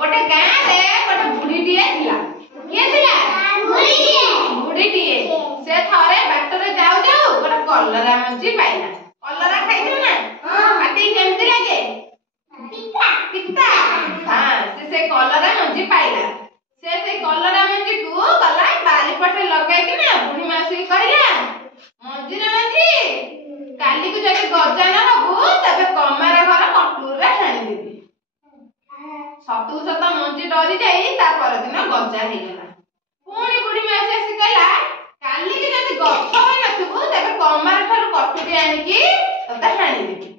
गोटे गाँ रे गोटे बुढ़ीटीए थिला किए थिला बुढ़ीटीए से थरे बाटरे जाऊ जाऊ गोटे कलरा मंजी पाइला कलरा खाइछु ना पाटी केमती लागे पिता हां से कलरा मंजी पाइला से कलरा मंजी को गला बारी पटे लगाई कि ना बुढ़ी मासी कहला मंजी रे मंजी काली को जब गजा न हबु तबे कमार घर कटूर रे हाणी देबी सतु सत मंजी डरी जाई ता पर दिन गजा हे गला पुणी बुढ़ी मासी आसी कहला काली के जब गछ होई नथबु तबे कमार घर कटूरी आनी की तते हाणी देबी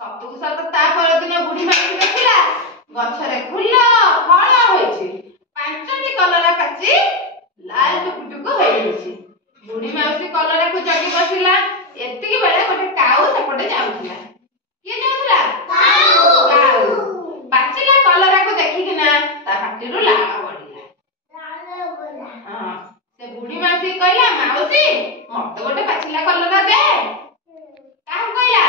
सतु सत ता पर दिन बुढ़ी मासी देखिला गछरे फूल फल होइछि पांचटी कलरा पाची लाल टुकुटुकु होइछि बुढ़ी मासी कलरा को जगी बसिला एतिकी बेले गोटे काऊ सेपटे जाउथिला किए जाउथिला काऊ पाचिला कलरा को देखिकिना ता पाटीरु लाळ पड़िला हां से बुढ़ी मासी कहला माउसी मत गोटे पाचिला कलरा दे काऊ कहला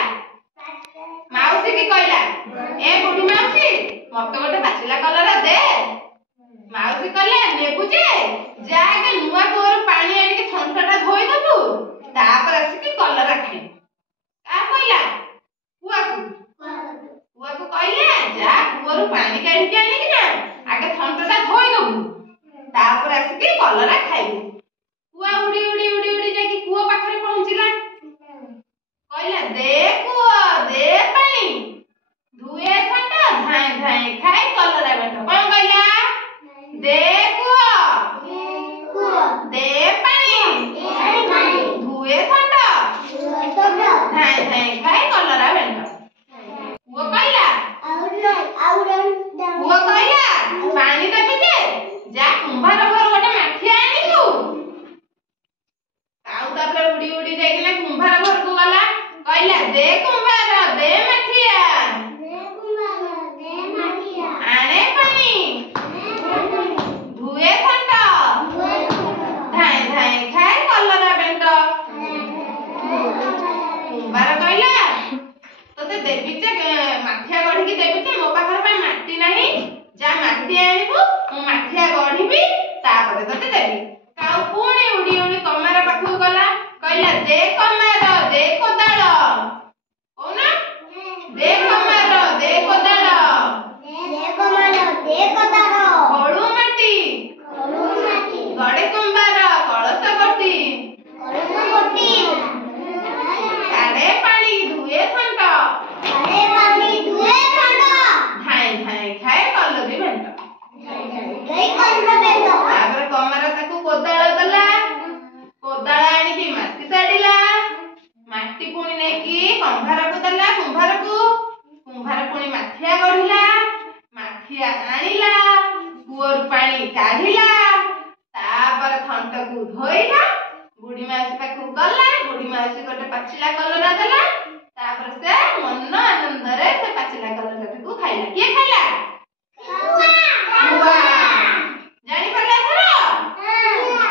माउसी की कहला ए बुढ़ी मासी मत गोटे पाचिला कलरा दे माउसी कहला नेबु जे जाके नुआ कोर पानी आनी के थंठटा धोई दबु तापर आसी कलरा खाई का कहला कुआ को कहला जा कुआर पानी काढी के आनी कि ना आगे थंठटा धोई दबु तापर आसी कलरा खाइबु कुआ उड़ी उड़ी उड़ी उड़ी जाके कुआ पाखरे पहुंचिला कहला दे कुआ दे पानी धुए थंटा धाए धाए खाए कलरा बेटा कौन कहला दे कुआ दे पानी धुए थंटा धाए धाए खाए कलरा बेटा वो कहला पानी देबी जे जा कुंभार घर गोटे माठिया आनिबु काऊ तापर उड़ी उड़ी जाइकिना कुंभार घर को गला कहला दे कुंभार दे माठिया आने पानी धुए थंटा धाए धाए खाए कलरा बेटा कुंभार कहला तोते देबी जे माठिया गढ़ी की देबी जे मो पाखर पे माटी नाही जा माटी आनिबु मो माठिया गढ़ीबी तापर तोते देबी काऊ पुणी उड़ी उड़ी कमार पाखु गला कहला दे कमार दे कोदाळ कोना दे कमार दे कोदाळ बड़ू माटी गड़े कुंभार कलश गटी काड़े पानी धुए थंटा धाए धाए खाए कलरी भेंट तापर कमार ताकू कोदाळ देला कोदाळ आनी की माटी साडिला माटी पुणी नेकी कुंभार को देला कुंभार पुणी माठिया गढ़िला माठिया आनिला कुओर पानी काढिला तापर थंट को धोइला बुढ़ी मासी पाखु गला बुढ़ी मासी गोटे पाचिला कलरा देला तापर से मन आनंद रे से पाचिला कलरा को खाइला किए